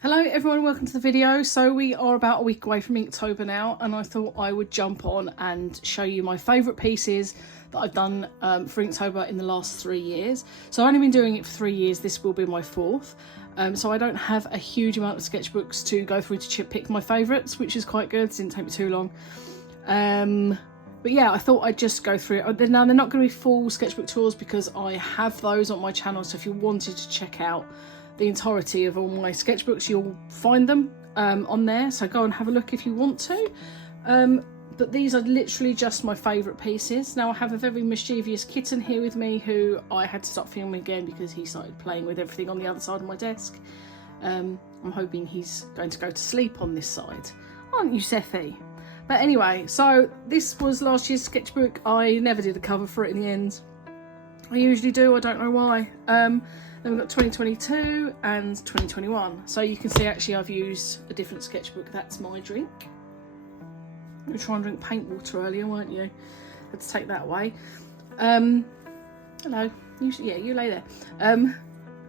Hello everyone, welcome to the video. So we are about a week away from Inktober now, and I thought I would jump on and show you my favourite pieces that I've done for Inktober in the last 3 years. So I've only been doing it for 3 years, this will be my 4th. So I don't have a huge amount of sketchbooks to go through to pick my favourites, which is quite good, it didn't take me too long. But yeah, I thought I'd just go through it. Now they're not going to be full sketchbook tours because I have those on my channel, so if you wanted to check out the entirety of all my sketchbooks, you'll find them on there, so go and have a look if you want to. But these are literally just my favourite pieces. Now I have a very mischievous kitten here with me who I had to stop filming again because he started playing with everything on the other side of my desk. I'm hoping he's going to go to sleep on this side, aren't you, Seffi? But anyway, so this was last year's sketchbook. I never did a cover for it in the end. I usually do, I don't know why. Then we've got 2022 and 2021. So you can see actually I've used a different sketchbook. That's my drink. You were trying to drink paint water earlier, weren't you? Had to take that away. Hello. You lay there.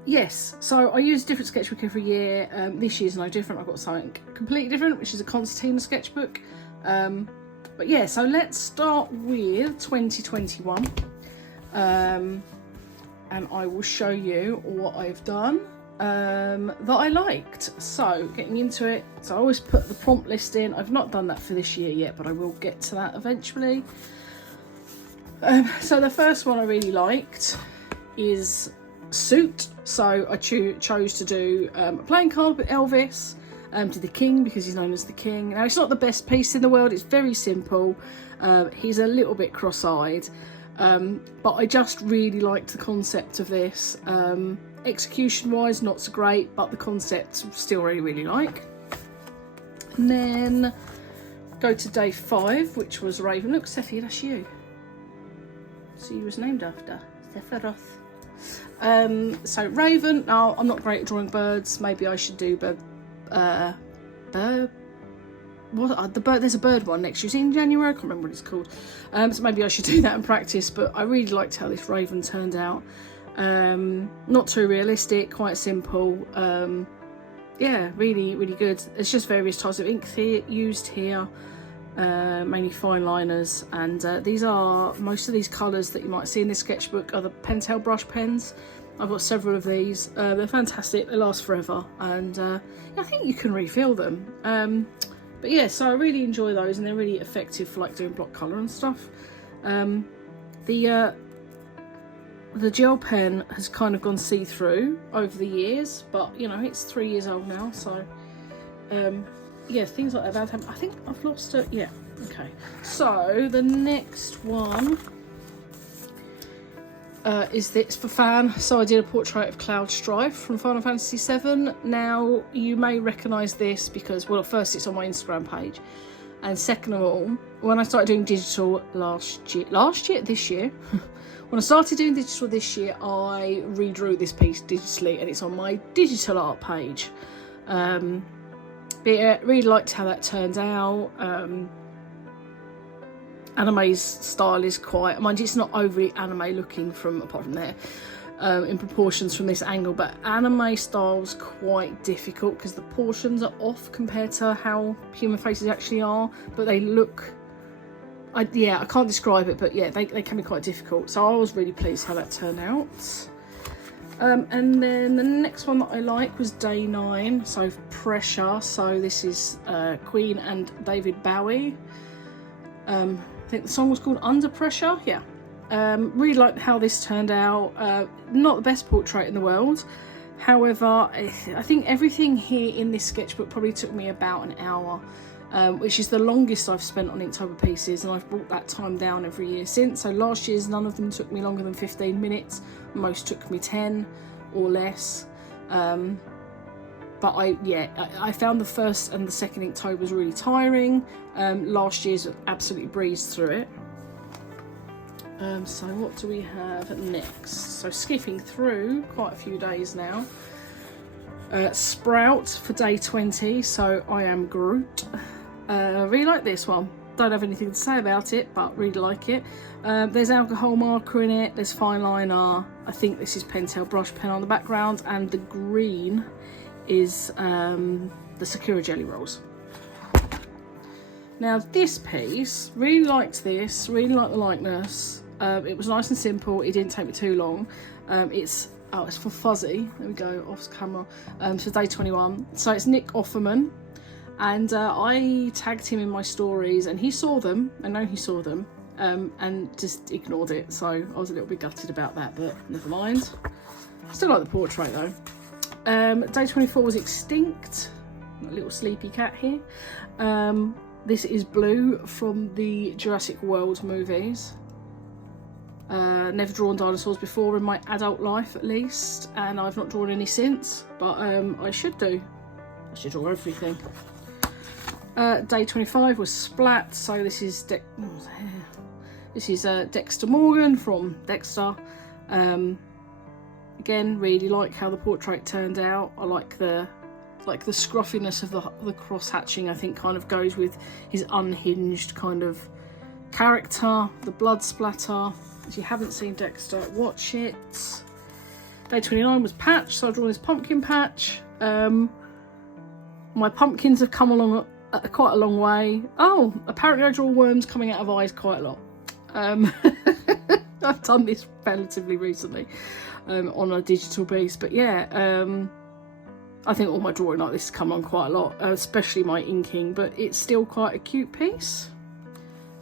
Yes, so I use a different sketchbook every year. This year's no different. I've got something completely different, which is a concertina sketchbook. But yeah, so let's start with 2021. And I will show you what I've done that I liked. So getting into it, so I always put the prompt list in. I've not done that for this year yet, but I will get to that eventually. So the first one I really liked is Suit. So I chose to do a playing card with Elvis to the King because he's known as the King. Now it's not the best piece in the world, it's very simple. He's a little bit cross-eyed. But I just really liked the concept of this. Execution wise not so great, but the concept still really like. And then go to day 5, which was Raven. Look, Seffi, that's you. So you was named after Zoehartist. So Raven. Now I'm not great at drawing birds, maybe I should do there's a bird one next year. It's in January, I can't remember what it's called. So maybe I should do that in practice, but I really liked how this raven turned out. Not too realistic, quite simple. Yeah, really good. It's just various types of ink used here, mainly fine liners, and most of these colours that you might see in this sketchbook are the Pentel brush pens. I've got several of these. They're fantastic, they last forever, and I think you can refill them. But yeah, so I really enjoy those, and they're really effective for like doing block colour and stuff. The gel pen has kind of gone see-through over the years, but you know, it's 3 years old now, so yeah, things like that happen. I think I've lost it. Yeah, okay. So the next one is this for Fan. So I did a portrait of Cloud Strife from Final Fantasy VII. Now you may recognise this because, well, first it's on my Instagram page, and second of all, when I started doing digital this year, when I started doing digital this year, I redrew this piece digitally, and it's on my digital art page. But yeah, really liked how that turned out. Anime's style is quite, mind you, it's not overly anime looking apart from there, in proportions from this angle, but anime style's quite difficult because the proportions are off compared to how human faces actually are, but they look, I can't describe it, but yeah, they can be quite difficult, so I was really pleased how that turned out. And then the next one that I like was day 9, so Pressure. So this is Queen and David Bowie. I think the song was called Under Pressure. Yeah, really liked how this turned out. Not the best portrait in the world, however, I think everything here in this sketchbook probably took me about an hour, which is the longest I've spent on Inktober pieces, and I've brought that time down every year since. So last year's none of them took me longer than 15 minutes, most took me 10 or less. But I found the first and the second Inktober was really tiring. Last year's absolutely breezed through it. So what do we have next? So skipping through quite a few days now. Sprout for day 20, so I Am Groot. Really like this one. Don't have anything to say about it, but really like it. There's alcohol marker in it, there's fine liner. I think this is Pentel brush pen on the background, and the green is the Sakura Jelly Rolls. Now this piece, really liked this, really liked the likeness. It was nice and simple, it didn't take me too long. It's for Fuzzy, there we go, off camera, for day 21. So it's Nick Offerman, and I tagged him in my stories and he saw them, I know he saw them, and just ignored it. So I was a little bit gutted about that, but never mind. Still like the portrait though. Day 24 was Extinct, a little sleepy cat here. This is Blue from the Jurassic World movies. Never drawn dinosaurs before in my adult life at least, and I've not drawn any since, but I should do. I should draw everything. Day 25 was Splat, so this is Dexter Morgan from Dexter. Again, really like how the portrait turned out. I like the scruffiness of the cross hatching. I think kind of goes with his unhinged kind of character. The blood splatter. If you haven't seen Dexter, watch it. Day 29 was Patch, so I've drawn this pumpkin patch. My pumpkins have come along quite a long way. Oh, apparently I draw worms coming out of eyes quite a lot. I've done this relatively recently on a digital beast, but yeah, I think all my drawing like this has come on quite a lot, especially my inking, but it's still quite a cute piece.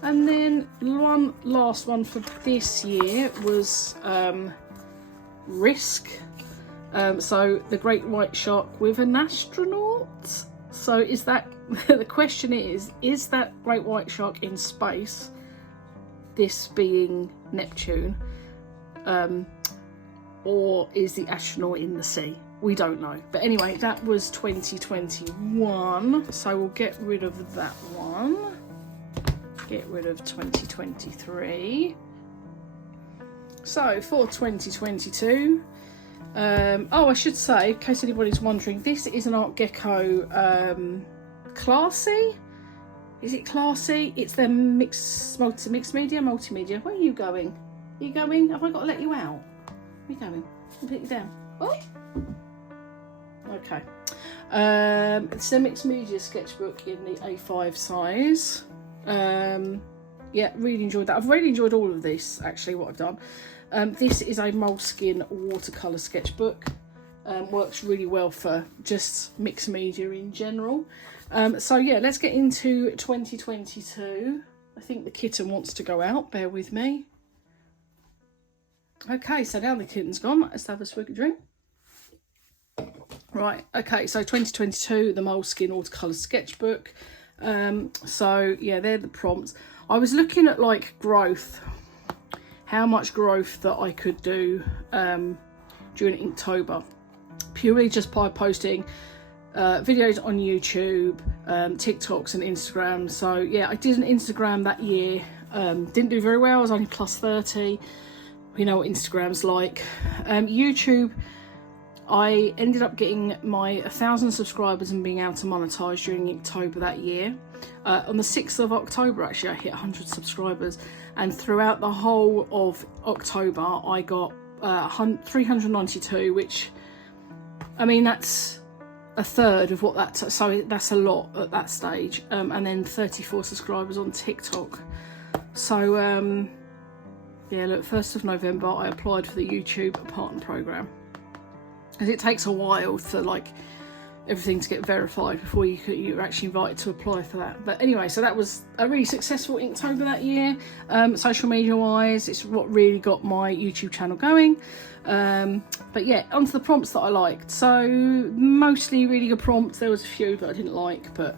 And then one last one for this year was Risk. So the great white shark with an astronaut. So is that, the question is that great white shark in space, this being Neptune, or is the astronaut in the sea? We don't know. But anyway, that was 2021. So we'll get rid of that one. Get rid of 2023. So for 2022, oh, I should say, in case anybody's wondering, this is an Art Gecko Classy. Is it Classy? It's their mixed media, multimedia. Where are you going? Are you going? Have I got to let you out? Where are you going? I'll put you down. Oh. Okay. It's a mixed media sketchbook in the A5 size. Yeah, really enjoyed that. I've really enjoyed all of this, actually, what I've done. This is a Moleskine watercolour sketchbook. Works really well for just mixed media in general. So yeah, let's get into 2022. I think the kitten wants to go out, bear with me. Okay, so now the kitten's gone, let's have a swig of drink. Right, okay, so 2022, the Moleskine watercolour sketchbook. So yeah, they're the prompts. I was looking at like growth, how much growth that I could do during Inktober, purely just by posting videos on YouTube, TikToks and Instagram. So yeah, I did an Instagram that year, didn't do very well. I was only plus 30. You know what Instagram's like. YouTube, I ended up getting my 1,000 subscribers and being able to monetize during October that year. On the 6th of October, actually, I hit 100 subscribers, and throughout the whole of October, I got 392, which, I mean, that's a third of what that's, so that's a lot at that stage. And then 34 subscribers on TikTok. So, yeah, look, 1st of November, I applied for the YouTube partner program. Because it takes a while for like everything to get verified before you're actually invited to apply for that. But anyway, so that was a really successful Inktober that year. Social media wise, it's what really got my YouTube channel going. But yeah, onto the prompts that I liked. So mostly really good prompts. There was a few that I didn't like, but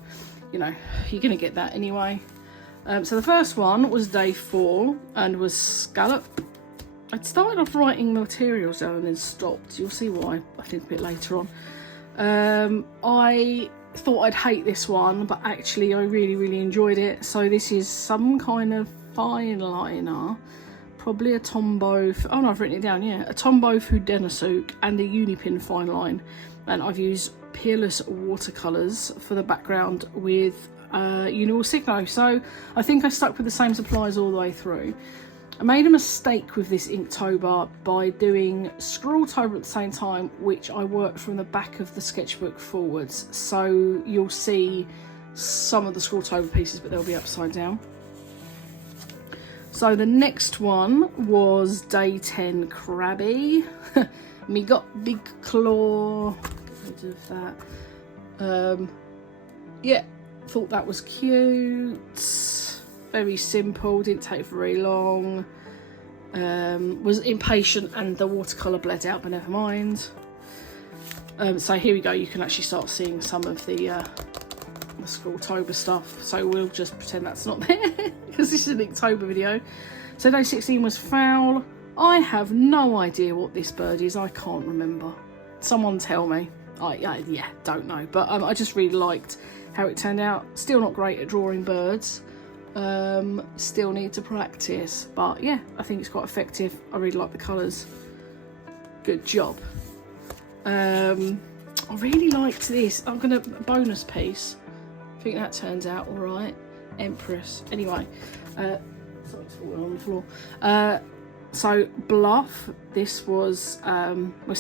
you know, you're gonna get that anyway. So the first one was day 4 and was Scallop. I'd started off writing the materials down and then stopped. You'll see why, I think, a bit later on. I thought I'd hate this one, but actually I really enjoyed it. So this is some kind of fine liner, probably a Tombow, oh no, I've written it down, yeah. A Tombow Fudenosuk and a Unipin fine line. And I've used Peerless watercolours for the background with Universal Signo. So I think I stuck with the same supplies all the way through. I made a mistake with this Inktober by doing Scrawltober at the same time, which I worked from the back of the sketchbook forwards. So you'll see some of the Scrawltober pieces, but they'll be upside down. So the next one was Day 10 Krabby. Me got big claw. Get rid of that. Yeah, thought that was cute. Very simple, didn't take very long. Was impatient and the watercolour bled out, but never mind. So here we go, you can actually start seeing some of the Scrawltober stuff. So we'll just pretend that's not there because this is an Inktober video. So day 16 was Fowl. I have no idea what this bird is, I can't remember. Someone tell me. Yeah, don't know. But I just really liked how it turned out. Still not great at drawing birds. Still need to practice, but yeah, I think it's quite effective. I really like the colours. Good job. I really liked this. I'm gonna bonus piece. I think that turns out all right. Empress. Anyway, sorry, it's falling on the floor. So Bluff. This was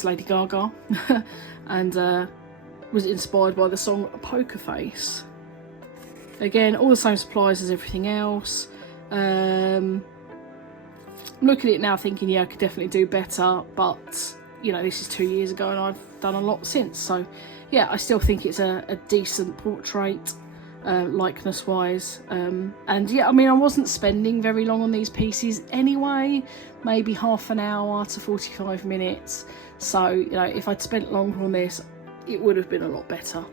Lady Gaga, and was inspired by the song Poker Face. Again, all the same supplies as everything else. I'm looking at it now thinking, yeah, I could definitely do better, but, you know, this is 2 years ago and I've done a lot since. So, yeah, I still think it's a decent portrait, likeness-wise. And, yeah, I mean, I wasn't spending very long on these pieces anyway, maybe half an hour to 45 minutes. So, you know, if I'd spent longer on this, it would have been a lot better.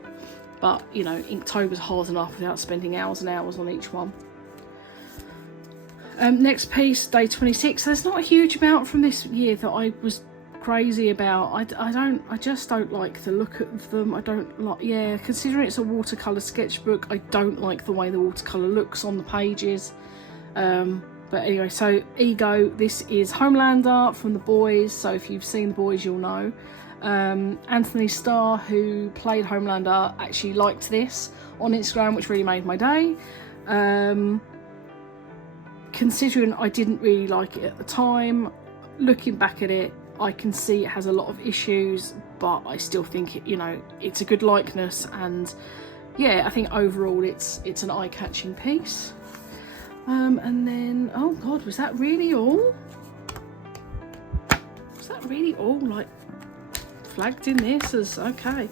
But, you know, Inktober's hard enough without spending hours and hours on each one. Next piece, day 26. There's not a huge amount from this year that I was crazy about. I just don't like the look of them. I don't like, yeah, considering it's a watercolour sketchbook, I don't like the way the watercolour looks on the pages. But anyway, so Ego, this is Homelander from The Boys. So if you've seen The Boys, you'll know. Anthony Starr, who played Homelander, actually liked this on Instagram, which really made my day. Considering I didn't really like it at the time, looking back at it, I can see it has a lot of issues, but I still think it, you know, it's a good likeness, and yeah, I think overall it's an eye-catching piece. And then, oh god, was that really all? Was that really all? Like, flagged in this as okay.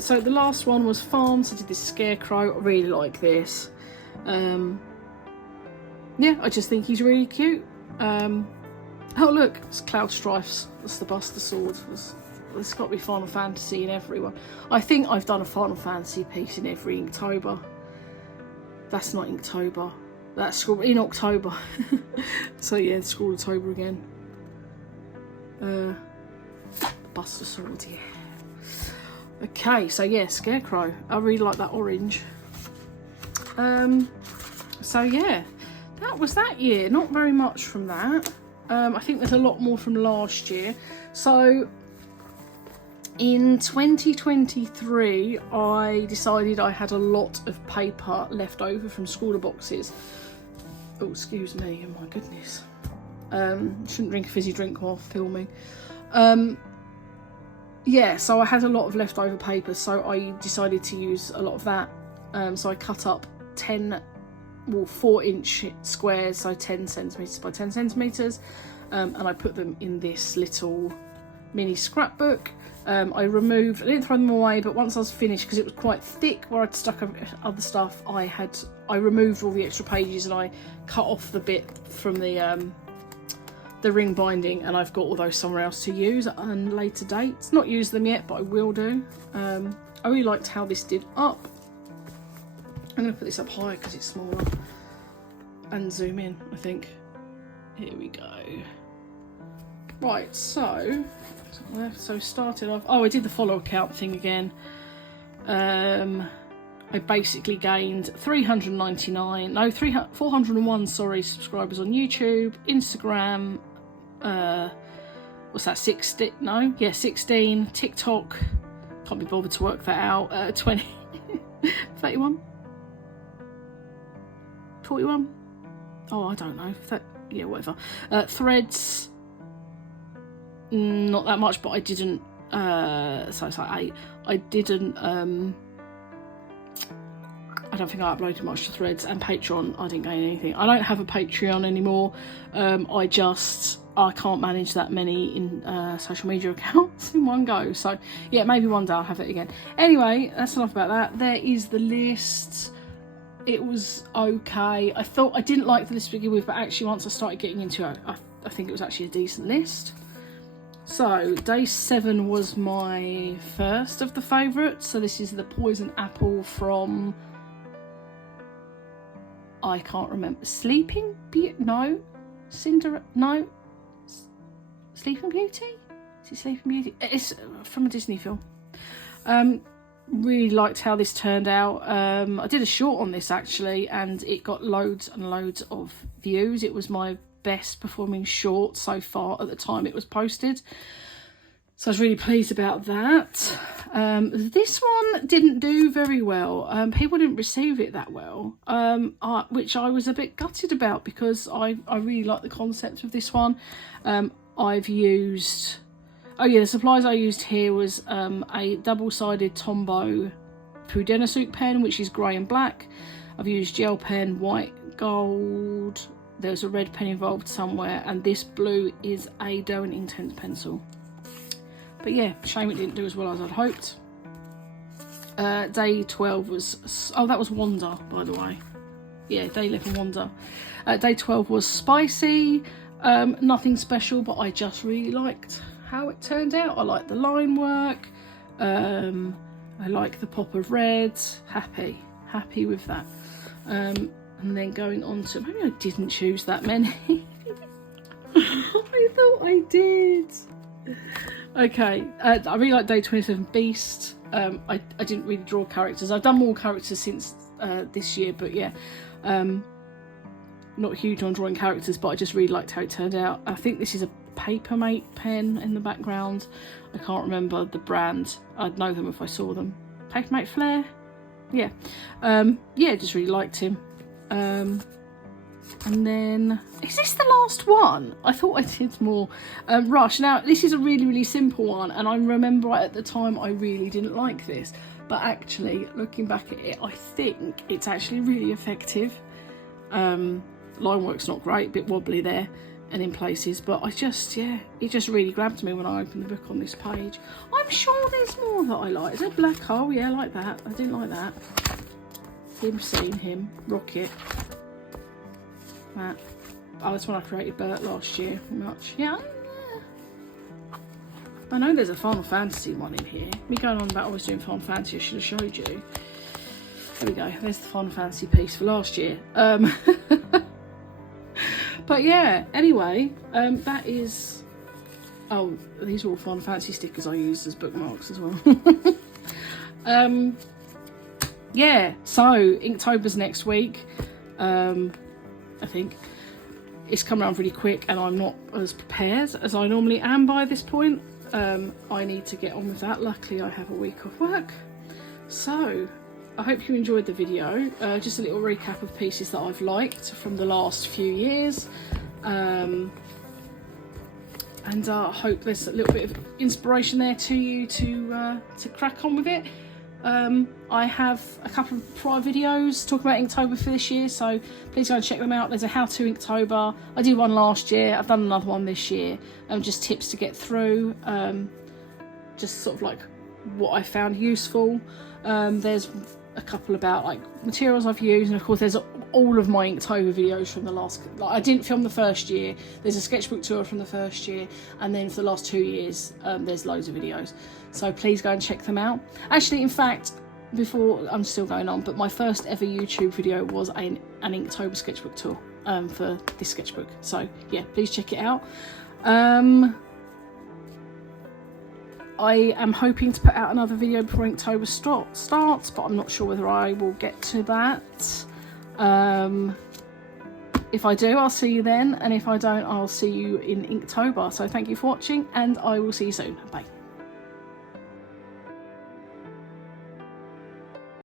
So the last one was Farms. I did this Scarecrow. I really like this. Yeah, I just think he's really cute. Oh look, it's Cloud Strifes. That's the Buster Sword. There's got to be Final Fantasy in everyone. I think I've done a Final Fantasy piece in every Inktober. That's not Inktober. That's in October. So yeah, it's Scrawltober again. Buster Sword, yeah. Okay, so yeah, Scarecrow. I really like that orange. So yeah, that was that year. Not very much from that. I think there's a lot more from last year. So in 2023, I decided I had a lot of paper left over from Scrawler boxes. Oh, excuse me, oh my goodness. Shouldn't drink a fizzy drink while filming. Yeah, so I had a lot of leftover paper, so I decided to use a lot of that. So I cut up 4-inch squares, so 10 centimetres by 10 centimetres, and I put them in this little mini scrapbook. I didn't throw them away, but once I was finished, because it was quite thick where I'd stuck other stuff, I removed all the extra pages and I cut off the bit from the ring binding, and I've got all those somewhere else to use at a later date. Not used them yet, but I will do. I really liked how this did up. I'm going to put this up higher because it's smaller and zoom in, I think. Here we go. Right, so started off, I did the follow account thing again. I basically gained 401 subscribers on YouTube, Instagram, what's that, 16, no? Yeah, 16, TikTok, can't be bothered to work that out, 20, 31? 41? Oh, I don't know, yeah, whatever. Threads, not that much, but I didn't, so it's like 8. I didn't, I don't think I uploaded much to Threads, and Patreon, I didn't gain anything. I don't have a Patreon anymore. I can't manage that many in social media accounts in one go. So yeah, maybe one day I'll have it again. Anyway, that's enough about that. There is the list. It was okay. I thought I didn't like the list to begin with, but actually once I started getting into it, I think it was actually a decent list. So day 7 was my first of the favourites. So this is the Poison Apple from, I can't remember, Sleeping Beauty? No, Cinderella? No, Sleeping Beauty? Is it Sleeping Beauty? It's from a Disney film. Really liked how this turned out. I did a short on this actually, and it got loads and loads of views. It was my best performing short so far at the time it was posted. So I was really pleased about that. This one didn't do very well. People didn't receive it that well, which I was a bit gutted about, because I really like the concept of this one. I've used, oh yeah, the supplies I used here was a double-sided Tombow Pudenosuke pen, which is grey and black. I've used gel pen, white, gold. There's a red pen involved somewhere, and this blue is a Derwent Inktense pencil. But yeah, shame it didn't do as well as I'd hoped. Day 12 was, oh, that was Wanda, by the way. Yeah, day 11 Wanda. Day 12 was Spicy. Nothing special, but I just really liked how it turned out. I like the line work. I like the pop of red. Happy with that. And then going on to, maybe I didn't choose that many. I thought I did. Okay, I really like day 27 Beast. I didn't really draw characters. I've done more characters since this year, but yeah, not huge on drawing characters, but I just really liked how it turned out. I think this is a Papermate pen in the background. I can't remember the brand. I'd know them if I saw them. Papermate Flair? Yeah. Yeah, just really liked him. And then, is this the last one? I thought I did more. Rush. Now, this is a really, really simple one, and I remember right at the time I really didn't like this. But actually, looking back at it, I think it's actually really effective. Line work's not great, a bit wobbly there and in places, but I just, yeah, it just really grabbed me when I opened the book on this page. I'm sure there's more that I like. Is there Black Hole? Yeah, I like that. I didn't like that. Him, seeing him. Rocket. That. Oh, that's when I created Bert last year. Much. Yeah. I know there's a Final Fantasy one in here. Me going on about always doing Final Fantasy, I should have showed you. There we go. There's the Final Fantasy piece for last year. But yeah, anyway, that is... Oh, these are all Final Fantasy stickers I used as bookmarks as well. Yeah, so Inktober's next week. I think it's come around really quick, and I'm not as prepared as I normally am by this point. I need to get on with that. Luckily I have a week off work. So I hope you enjoyed the video. Just a little recap of pieces that I've liked from the last few years, and I hope there's a little bit of inspiration there to you to crack on with it. I have a couple of prior videos talking about Inktober for this year, so please go and check them out. There's a how to Inktober. I did one last year, I've done another one this year, just tips to get through, just sort of like what I found useful. There's a couple about like materials I've used, and of course there's all of my Inktober videos from the last, like I didn't film the first year, there's a sketchbook tour from the first year, and then for the last 2 years there's loads of videos, so please go and check them out. Actually, in fact, before, I'm still going on, but my first ever YouTube video was an Inktober sketchbook tour for this sketchbook, so yeah, please check it out. I am hoping to put out another video before Inktober starts, but I'm not sure whether I will get to that. If I do, I'll see you then, and if I don't, I'll see you in Inktober. So thank you for watching, and I will see you soon. Bye.